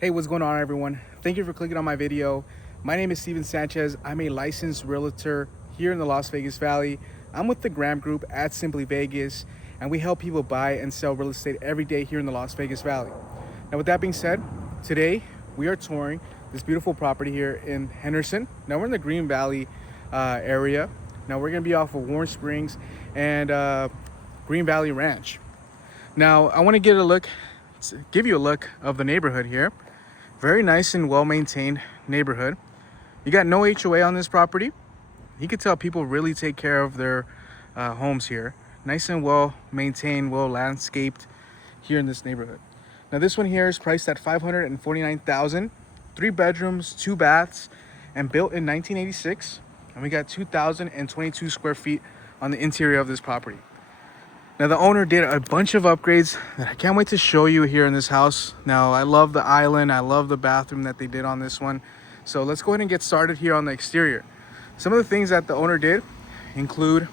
Hey, what's going on, everyone? Thank you for clicking on my video. My name is Steven Sanchez. I'm a licensed realtor here in the Las Vegas Valley. I'm with the Graham Group at Simply Vegas, and we help people buy and sell real estate every day here in the Las Vegas Valley. Now, with that being said, today we are touring this beautiful property here in Henderson. Now, we're in the Green Valley area. Now, we're going to be off of Warm Springs and Green Valley Ranch. Now, I want to give you a look of the neighborhood here. Very nice and well-maintained neighborhood. You got no HOA on this property. You can tell people really take care of their homes here. Nice and well-maintained, well-landscaped here in this neighborhood. Now this one here is priced at $549,000. 3 bedrooms, 2 baths, and built in 1986. And we got 2,022 square feet on the interior of this property. Now the owner did a bunch of upgrades that I can't wait to show you here in this house. Now I love the island, I love the bathroom that they did on this one. So let's go ahead and get started here on the exterior. Some of the things that the owner did include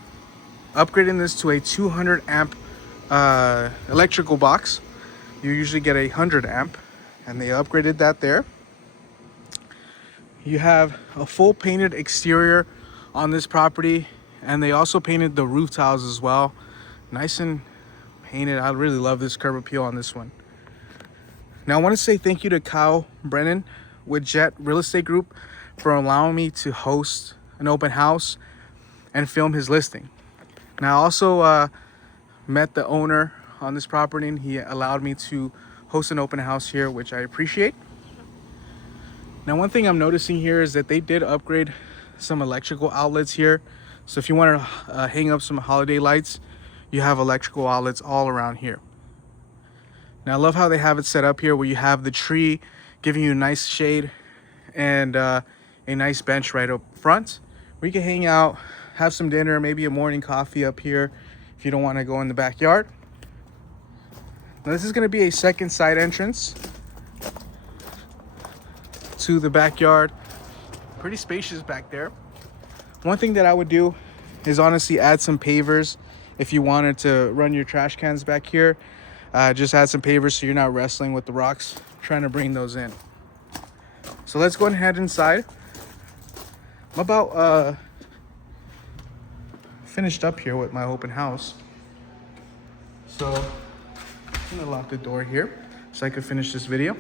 upgrading this to a 200 amp electrical box. You usually get a 100 amp, and they upgraded that there. You have a full painted exterior on this property, and they also painted the roof tiles as well. Nice and painted. I really love this curb appeal on this one. Now I want to say thank you to Kyle Brennan with Jet Real Estate Group for allowing me to host an open house and film his listing. Now I also met the owner on this property, and he allowed me to host an open house here, which I appreciate. Now one thing I'm noticing here is that they did upgrade some electrical outlets here. So if you want to hang up some holiday lights, you have electrical outlets all around here. Now I love how they have it set up here, where you have the tree giving you a nice shade and a nice bench right up front where you can hang out, have some dinner, maybe a morning coffee up here if you don't want to go in the backyard. Now this is going to be a second side entrance to the backyard. Pretty spacious back there. One thing that I would do is honestly add some pavers. If you wanted to run your trash cans back here, just add some pavers so you're not wrestling with the rocks trying to bring those in. So let's go ahead inside. I'm about finished up here with my open house. So I'm gonna lock the door here so I can finish this video.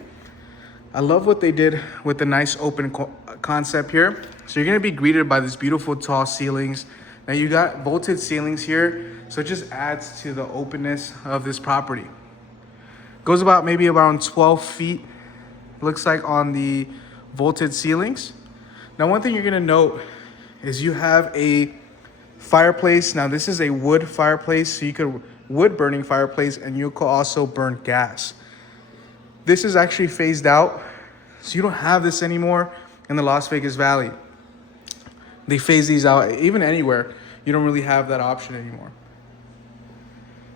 I love what they did with the nice open concept here. So you're gonna be greeted by these beautiful tall ceilings. Now you got vaulted ceilings here, so it just adds to the openness of this property. Goes about maybe around 12 feet, looks like, on the vaulted ceilings. Now one thing you're gonna note is you have a fireplace. Now this is a wood fireplace, so you could wood burning fireplace, and you could also burn gas. This is actually phased out, so you don't have this anymore in the Las Vegas Valley. They phase these out. Even anywhere, you don't really have that option anymore.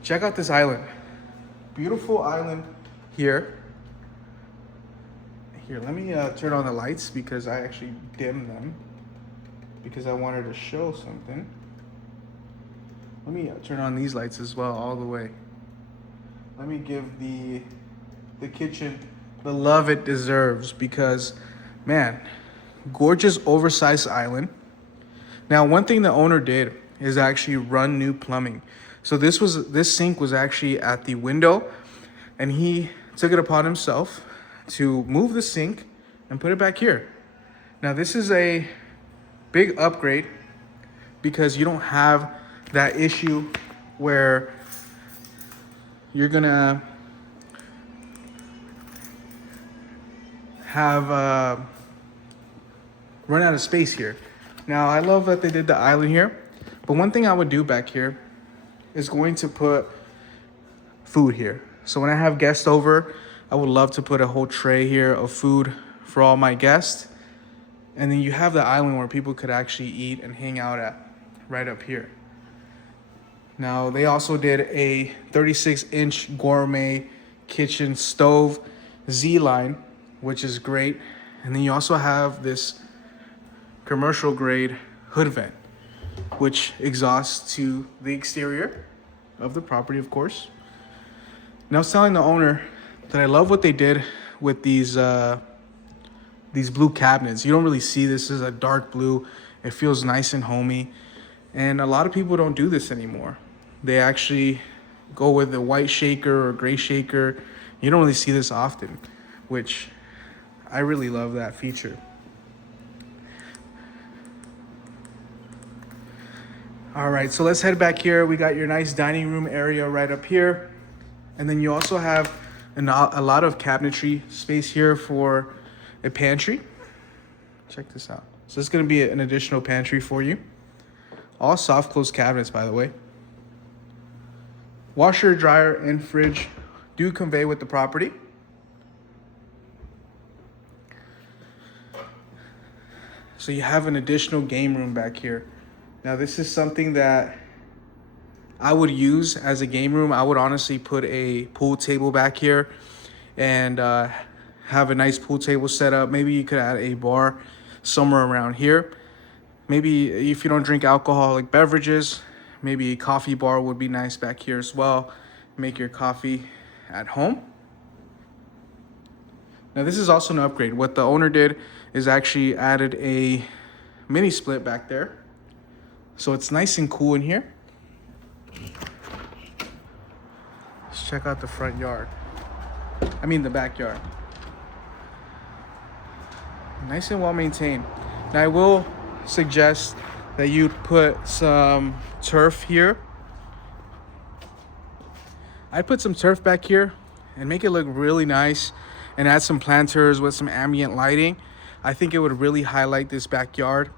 Check out this island. Beautiful island here. Here, let me turn on the lights because I actually dimmed them because I wanted to show something. Let me turn on these lights as well all the way. Let me give the kitchen the love it deserves because, man, gorgeous oversized island. Now, one thing the owner did is actually run new plumbing. So this sink was actually at the window, and he took it upon himself to move the sink and put it back here. Now, this is a big upgrade because you don't have that issue where you're gonna have run out of space here. Now, I love that they did the island here, but one thing I would do back here is going to put food here. So when I have guests over, I would love to put a whole tray here of food for all my guests. And then you have the island where people could actually eat and hang out at, right up here. Now, they also did a 36-inch gourmet kitchen stove Z-line, which is great. And then you also have this commercial grade hood vent, which exhausts to the exterior of the property, of course. Now, I was telling the owner that I love what they did with these blue cabinets. You don't really see this. This is a dark blue. It feels nice and homey. And a lot of people don't do this anymore. They actually go with a white shaker or gray shaker. You don't really see this often, which I really love that feature. All right, so let's head back here. We got your nice dining room area right up here. And then you also have a lot of cabinetry space here for a pantry. Check this out. So it's gonna be an additional pantry for you. All soft close cabinets, by the way. Washer, dryer, and fridge do convey with the property. So you have an additional game room back here. Now this is something that I would use as a game room. I would honestly put a pool table back here and have a nice pool table set up. Maybe you could add a bar somewhere around here. Maybe if you don't drink alcoholic beverages, maybe a coffee bar would be nice back here as well. Make your coffee at home. Now this is also an upgrade. What the owner did is actually added a mini split back there. So it's nice and cool in here. Let's check out the front yard. I mean the backyard. Nice and well maintained. Now I will suggest that you put some turf here. I'd put some turf back here and make it look really nice and add some planters with some ambient lighting. I think it would really highlight this backyard.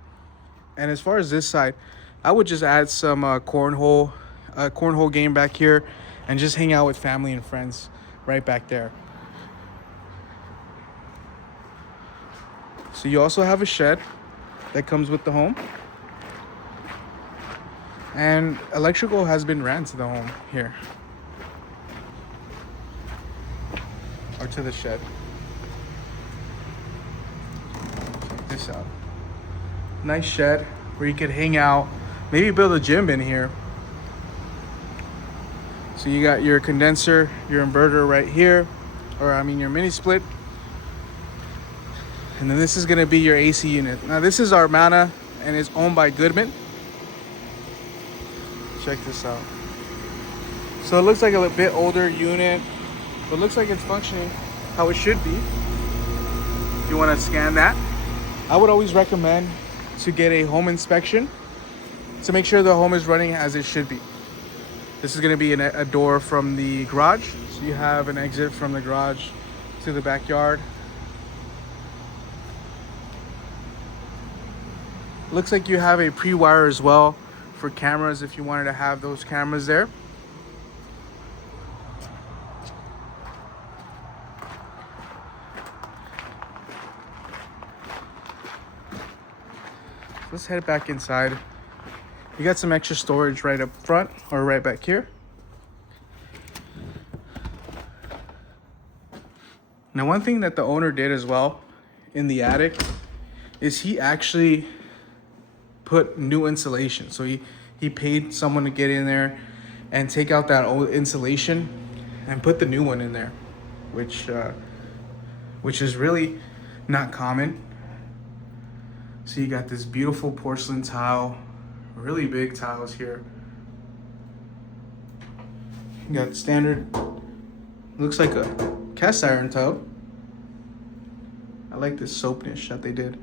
And as far as this side, I would just add some cornhole game back here and just hang out with family and friends right back there. So you also have a shed that comes with the home. And electrical has been ran to the home here. Or to the shed. Check this out. Nice shed where you could hang out. Maybe build a gym in here. So you got your condenser, your inverter right here. Or I mean your mini split. And then this is gonna be your AC unit. Now this is Armana and is owned by GOURMET. Check this out. So it looks like a bit older unit, but it looks like it's functioning how it should be. If you wanna scan that. I would always recommend to get a home inspection to make sure the home is running as it should be. This is gonna be a door from the garage. So you have an exit from the garage to the backyard. Looks like you have a pre-wire as well for cameras if you wanted to have those cameras there. Let's head back inside. You got some extra storage right up front or right back here. Now one thing that the owner did as well in the attic is he actually put new insulation. So he paid someone to get in there and take out that old insulation and put the new one in there, which is really not common. So you got this beautiful porcelain tile, really big tiles here. You got standard, looks like a cast iron tub. I like this soap niche that they did,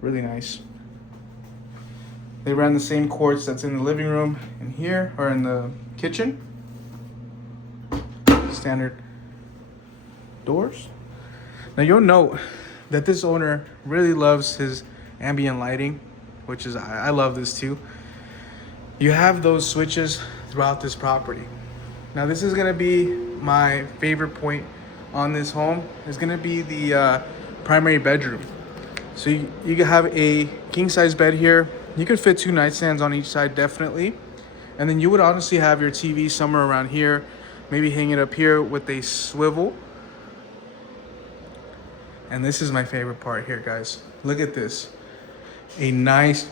really nice. They ran the same quartz that's in the living room in here, or in the kitchen. Standard doors. Now you'll note that this owner really loves his ambient lighting, which is, I love this too. You have those switches throughout this property. Now this is gonna be my favorite point on this home. It's gonna be the primary bedroom. So you can have a king size bed here. You could fit 2 nightstands on each side, definitely. And then you would honestly have your TV somewhere around here, maybe hang it up here with a swivel. And this is my favorite part here, guys. Look at this. A nice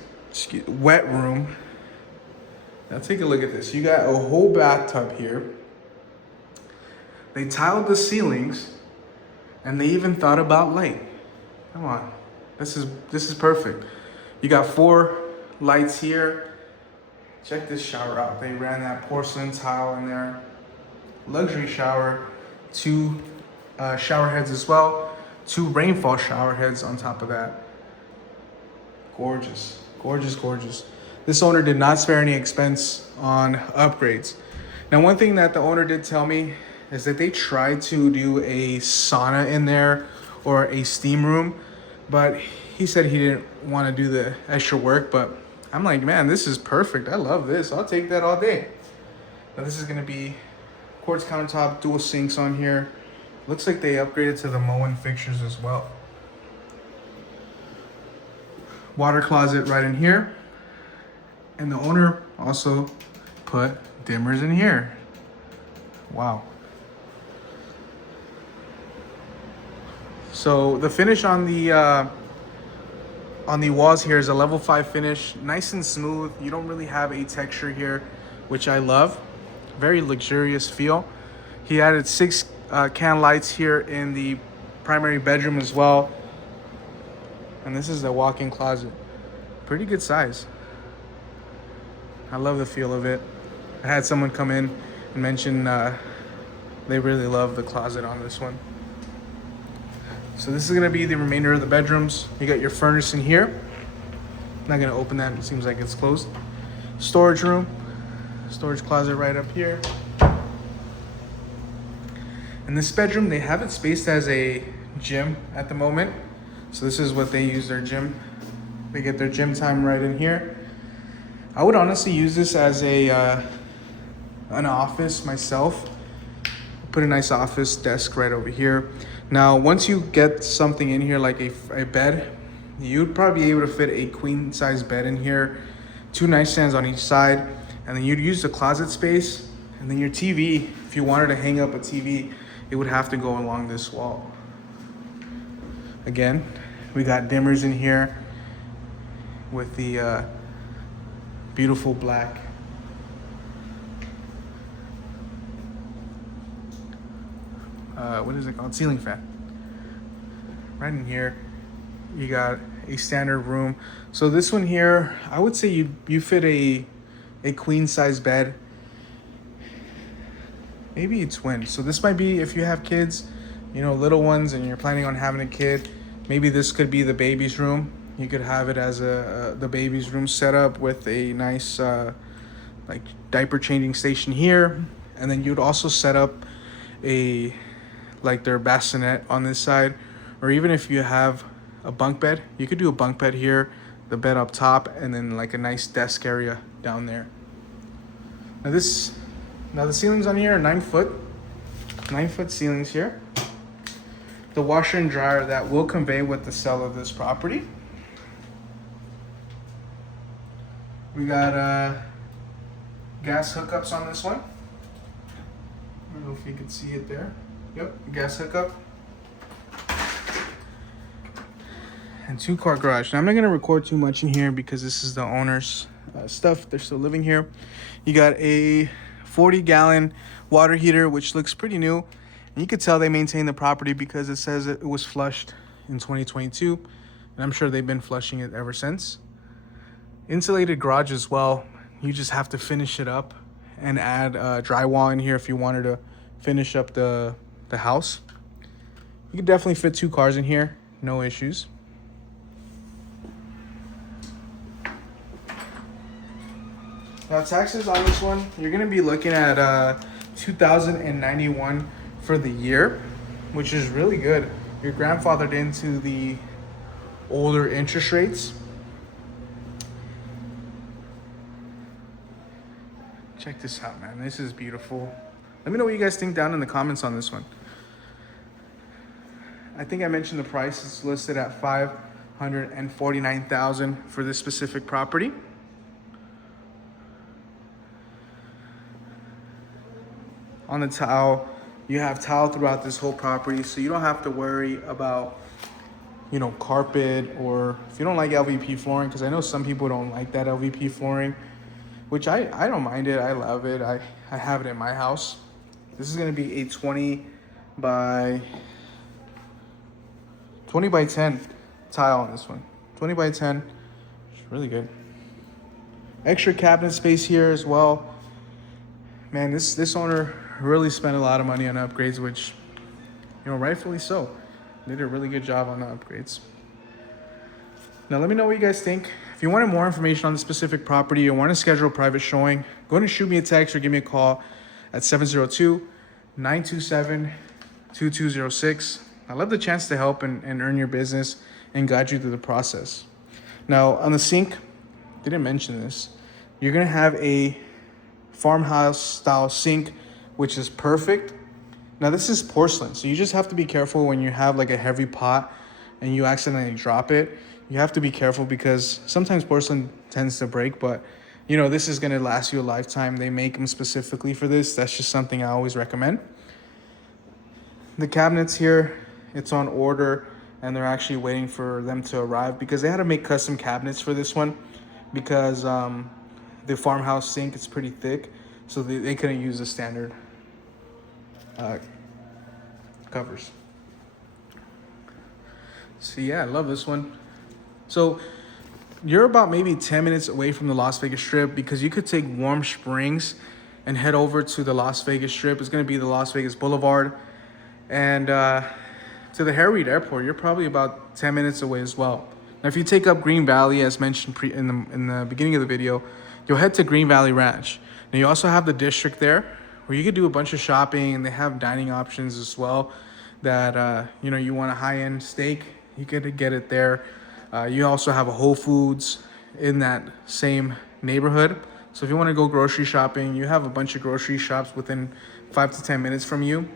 wet room. Now take a look at this. You got a whole bathtub here. They tiled the ceilings And they even thought about light. Come on, this is perfect. You got 4 lights here. Check this shower out. They ran that porcelain tile in there. Luxury shower, 2 shower heads as well, 2 rainfall shower heads on top of that. Gorgeous, gorgeous, gorgeous. This owner did not spare any expense on upgrades. Now, one thing that the owner did tell me is that they tried to do a sauna in there or a steam room, but he said he didn't want to do the extra work. But I'm like, man, this is perfect. I love this. I'll take that all day. Now, this is going to be quartz countertop, dual sinks on here. Looks like they upgraded to the Moen fixtures as well. Water closet right in here. And the owner also put dimmers in here. Wow. So the finish on the walls here is a level 5 finish, nice and smooth. You don't really have a texture here, which I love. Very luxurious feel. He added 6 can lights here in the primary bedroom as well. And this is a walk-in closet. Pretty good size. I love the feel of it. I had someone come in and mention they really love the closet on this one. So this is gonna be the remainder of the bedrooms. You got your furnace in here. I'm not gonna open that, it seems like it's closed. Storage room, storage closet right up here. In this bedroom, they have it spaced as a gym at the moment. So this is what they use their gym. They get their gym time right in here. I would honestly use this as an office myself. Put a nice office desk right over here. Now, once you get something in here like a bed, you'd probably be able to fit a queen size bed in here, 2 nightstands on each side, and then you'd use the closet space. And then your TV, if you wanted to hang up a TV, it would have to go along this wall. Again, we got dimmers in here with the beautiful black. What is it called? Ceiling fan. Right in here, you got a standard room. So this one here, I would say you fit a queen size bed. Maybe a twin. So this might be if you have kids, you know, little ones, and you're planning on having a kid. Maybe this could be the baby's room. You could have it as the baby's room set up with a nice like diaper changing station here, and then you'd also set up like their bassinet on this side, or even if you have a bunk bed, you could do a bunk bed here, the bed up top, and then like a nice desk area down there. Now the ceilings on here are 9-foot ceilings here. The washer and dryer that will convey with the sale of this property. We got gas hookups on this one. I don't know if you can see it there. Yep, gas hookup. And 2-car garage. Now I'm not gonna record too much in here because this is the owner's stuff. They're still living here. You got a 40-gallon water heater, which looks pretty new. And you could tell they maintain the property because it says it was flushed in 2022. And I'm sure they've been flushing it ever since. Insulated garage as well. You just have to finish it up and add drywall in here if you wanted to finish up the house. You could definitely fit 2 cars in here, no issues. Now taxes on this one, you're gonna be looking at $2,091 for the year, which is really good. You're grandfathered into the older interest rates. Check this out, man. This is beautiful. Let me know what you guys think down in the comments on this one. I think I mentioned the price is listed at $549,000 for this specific property. On the tile, you have tile throughout this whole property, so you don't have to worry about, you know, carpet, or if you don't like LVP flooring, because I know some people don't like that LVP flooring, which I don't mind it. I love it. I have it in my house. This is going to be a 20 by 20 by 10 tile on this one. 20 by 10. It's really good. Extra cabinet space here as well. Man, this owner really spent a lot of money on upgrades, which, you know, rightfully so. They did a really good job on the upgrades. Now let me know what you guys think. If you wanted more information on the specific property or want to schedule a private showing, go ahead and shoot me a text or give me a call at 702-927-2206. I love the chance to help and earn your business and guide you through the process. Now on the sink, didn't mention this, you're gonna have a farmhouse style sink, which is perfect. Now this is porcelain, so you just have to be careful when you have like a heavy pot and you accidentally drop it. You have to be careful because sometimes porcelain tends to break, but you know, this is gonna last you a lifetime. They make them specifically for this. That's just something I always recommend. The cabinets here, it's on order and they're actually waiting for them to arrive because they had to make custom cabinets for this one because the farmhouse sink is pretty thick, so they couldn't use the standard covers. So yeah, I love this one. So you're about maybe 10 minutes away from the Las Vegas Strip because you could take Warm Springs and head over to the Las Vegas Strip. It's going to be the Las Vegas Boulevard. And to the Harriet Airport, you're probably about 10 minutes away as well. Now, if you take up Green Valley, as mentioned in the beginning of the video, you'll head to Green Valley Ranch. Now, you also have the district there where you could do a bunch of shopping, and they have dining options as well that, you know, you want a high-end steak, you could get it there. You also have a Whole Foods in that same neighborhood. So if you want to go grocery shopping, you have a bunch of grocery shops within 5 to 10 minutes from you.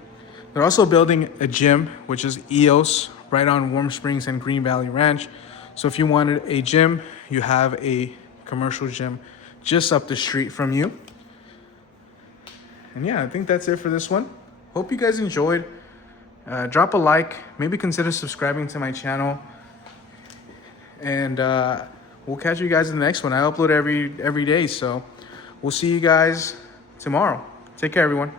They're also building a gym, which is EOS, right on Warm Springs and Green Valley Ranch. So if you wanted a gym, you have a commercial gym just up the street from you. And yeah, I think that's it for this one. Hope you guys enjoyed. Drop a like, maybe consider subscribing to my channel. And we'll catch you guys in the next one. I upload every day, so we'll see you guys tomorrow. Take care, everyone.